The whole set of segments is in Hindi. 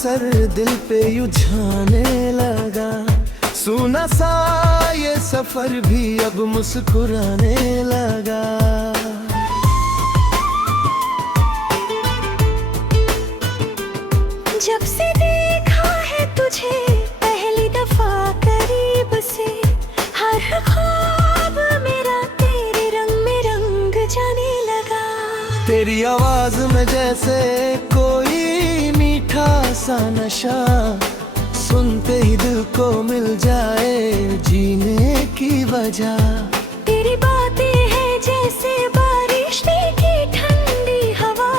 असर दिल पे यूं झाने लगा। सुना सा ये सफर भी अब मुस्कुराने लगा। जब से देखा है तुझे पहली दफा करीब से, हर ख्वाब मेरा तेरे रंग में रंग जाने लगा। तेरी आवाज में जैसे कोई मीठा सा नशा, सुनते ही दिल को मिल जाए जीने की वजह। तेरी बातें हैं जैसे बारिश की ठंडी हवा,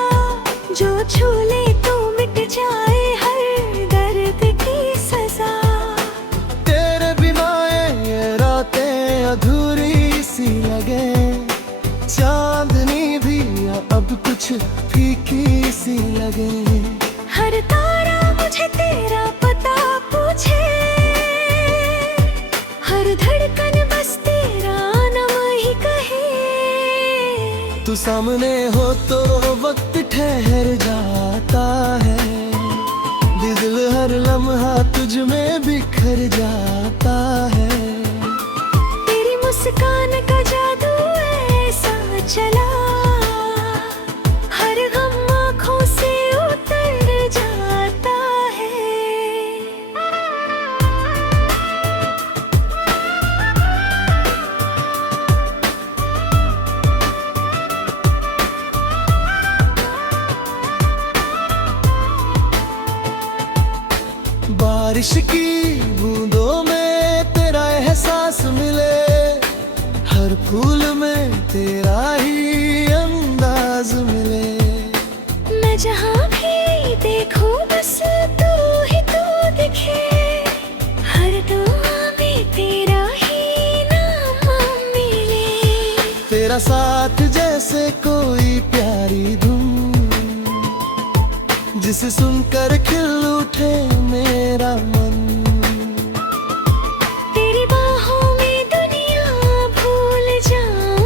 जो छू ले तो मिट जाए हर दर्द की सजा। तेरे बिना ये रातें अधूरी सी लगे, चांदनी भी अब कुछ फीकी सी लगे। हर तारा मुझे तेरा पता पूछे, हर धड़कन बस तेरा नाम ही कहे। तू सामने हो तो वक्त ठहर जाता है, दिल हर लम्हा तुझ में बिखर जाता है। तेरी मुस्कान का जादू ऐसा चला, हर गम आँखों से उतर जाता है। बारिश की बूंदों में तेरा एहसास मिले, हर फूल में तेरा ही अंदाज मिले। मैं जहाँ भी देखूं बस तू ही तू दिखे, हर दुआ में तेरा ही नाम मिले। तेरा साथ जैसे कोई प्यारी धुन, जिसे सुनकर खिल उठे मेरा मन। तेरी बाहों में दुनिया भूल जाऊं,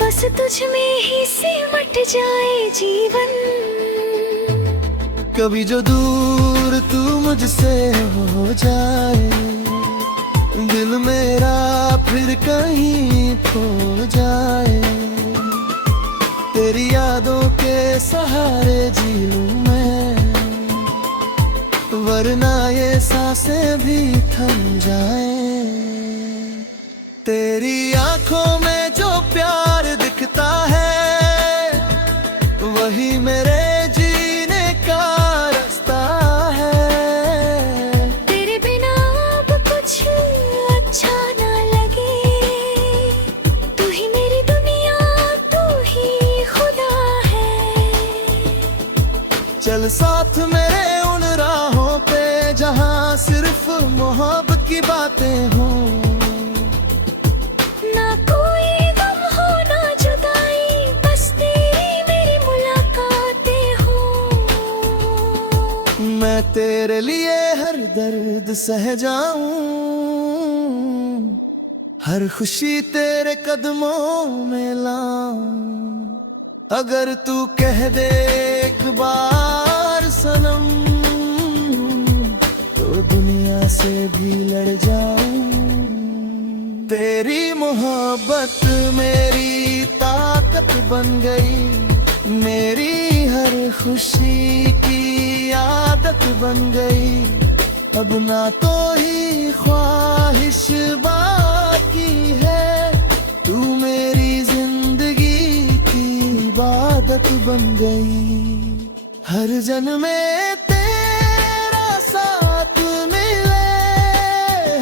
बस तुझ में ही सिमट जाए जीवन। कभी जो दूर तू मुझसे हो जाए, दिल मेरा फिर कहीं खो जाए। तेरी यादों के सहारे जी लूं मैं, वरना ये सांसें भी थम जाए। तेरी आंखों में जो प्यार दिखता है, वही मेरे जीने का रास्ता है। तेरे बिना अब कुछ अच्छा ना लगे, तू ही मेरी दुनिया, तू ही खुदा है। चल साथ मेरे उन राहों पे जहाँ सिर्फ मोहब्बत की बातें हों। ना कोई गम हो ना जुदाई, बस तेरी मेरी मुलाकातें हो। मैं तेरे लिए हर दर्द सह जाऊं, हर खुशी तेरे कदमों में लाऊं। अगर तू कह दे एक बार सनम, तो दुनिया से भी लड़ जाऊं। तेरी मोहब्बत मेरी ताकत बन गई, मेरी हर खुशी की आदत बन गई। अब ना कोई ख्वाहिश बाकी है, तू मेरी जिंदगी की इबादत बन गई। हर जन्म में तेरा साथ मिले,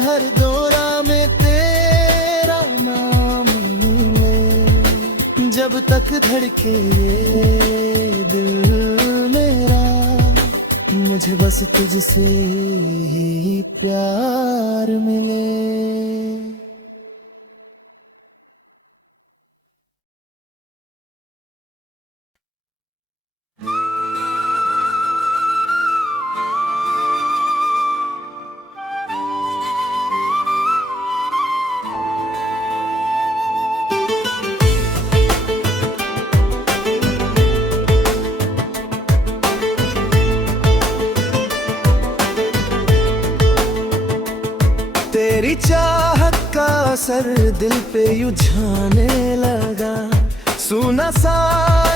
हर दौरा में तेरा नाम मिले। जब तक धड़के ये दिल मेरा, मुझे बस तुझसे ही प्यार मिले। तेरी चाहत का असर दिल पे यूं छाने लगा, सुना सा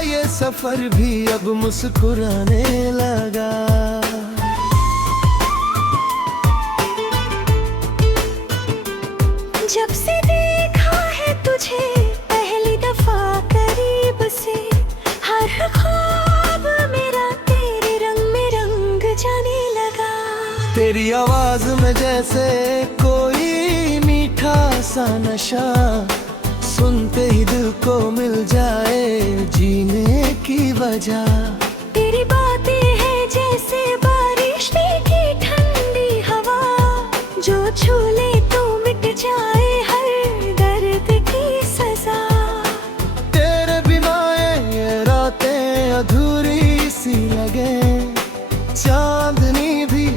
ये सफर भी अब मुस्कुराने लगा। जब से देखा है तुझे पहली दफा करीब से, हर ख्वाब मेरा तेरे रंग में रंग जाने लगा। तेरी आवाज में जैसे कोई मीठा सा नशा, सुनते ही दिल को मिल जाए जीने की वजह। तेरी बातें हैं जैसे बारिश की ठंडी हवा, जो छू ले तो मिट जाए हर दर्द की सजा। तेरे बिना ये रातें अधूरी सी लगे, चांदनी भी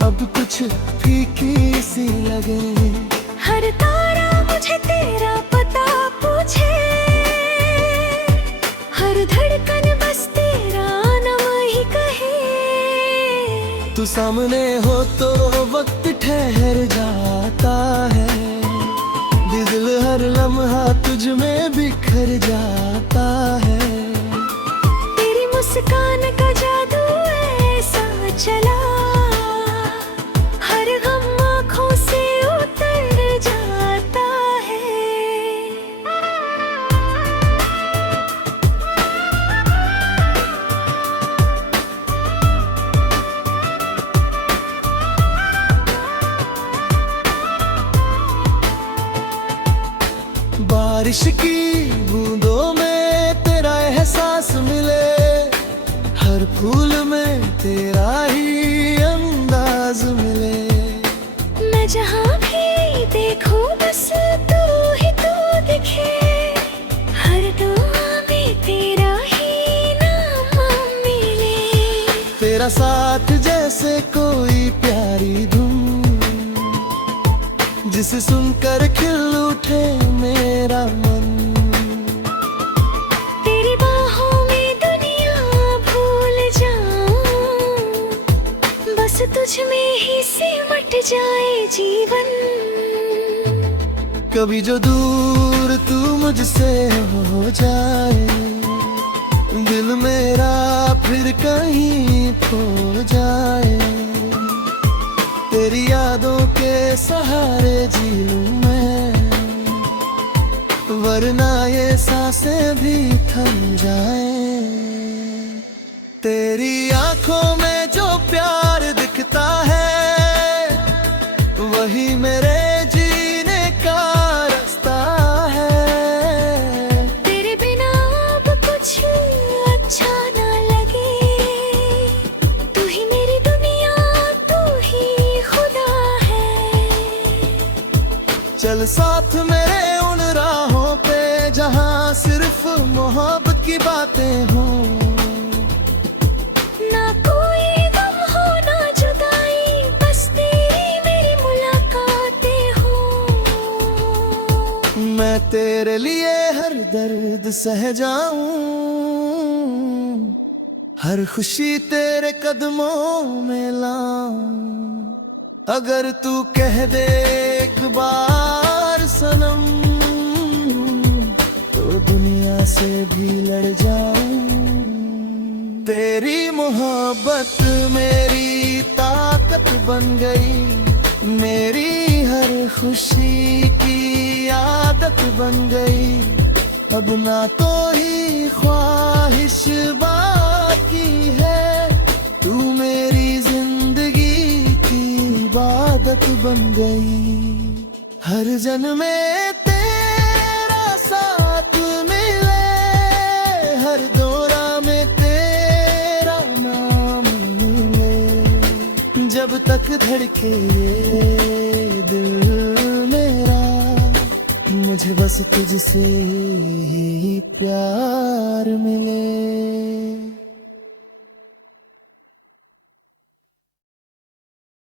अब कुछ फीकी सी लगे। हर तारा मुझे तेरा पता पूछे, हर धड़कन बस तेरा नाम ही कहे। तू सामने हो तो वक्त ठहर जाता है, दिल हर लम्हा तुझ में बिखर जाता है। तेरी मुस्कान का जादू ऐसा चला, हर गम आँखों से उतर जाता है। बारिश की बूंदों में तेरा एहसास मिले, हर फूल में तेरा ही अंदाज मिले। मैं जहाँ भी देखूं बस तू ही तू दिखे, हर दुआ में तेरा ही नाम मिले। तेरा साथ जैसे कोई प्यारी धुन, जिसे सुनकर खिल उठे मेरा मन। तेरी बाहों में दुनिया भूल जाऊं, बस तुझ में ही सिमट जाए जीवन। कभी जो दूर तू मुझसे हो जाए, दिल मेरा फिर कहीं खो जाए। तेरी यादों के सहारे जी लूं मैं, वरना ये सांसें भी थम जाए। तेरी आंखों में जो प्यार दिखता है, वही मेरे जीने का रास्ता है। तेरे बिना अब कुछ अच्छा ना लगे, तू ही मेरी दुनिया, तू ही खुदा है। चल साथ मेरे उन राहों पे जहाँ सिर्फ मोहब्बत की बातें हों। ना कोई गम हो ना जुदाई, बस तेरी मेरी मुलाकातें हो। मैं तेरे लिए हर दर्द सह जाऊं, हर खुशी तेरे कदमों में लाऊं। अगर तू कह दे एक बार सनम, तो दुनिया से भी लड़ जाऊं। तेरी मोहब्बत मेरी ताकत बन गई, मेरी हर खुशी की आदत बन गई। अब ना कोई ख्वाहिश बाकी है, तू मेरी जिंदगी की इबादत बन गई। हर जन्म में तेरा साथ मिले, हर दौरा में तेरा नाम मिले। जब तक धड़के ये दिल मेरा, मुझे बस तुझसे ही प्यार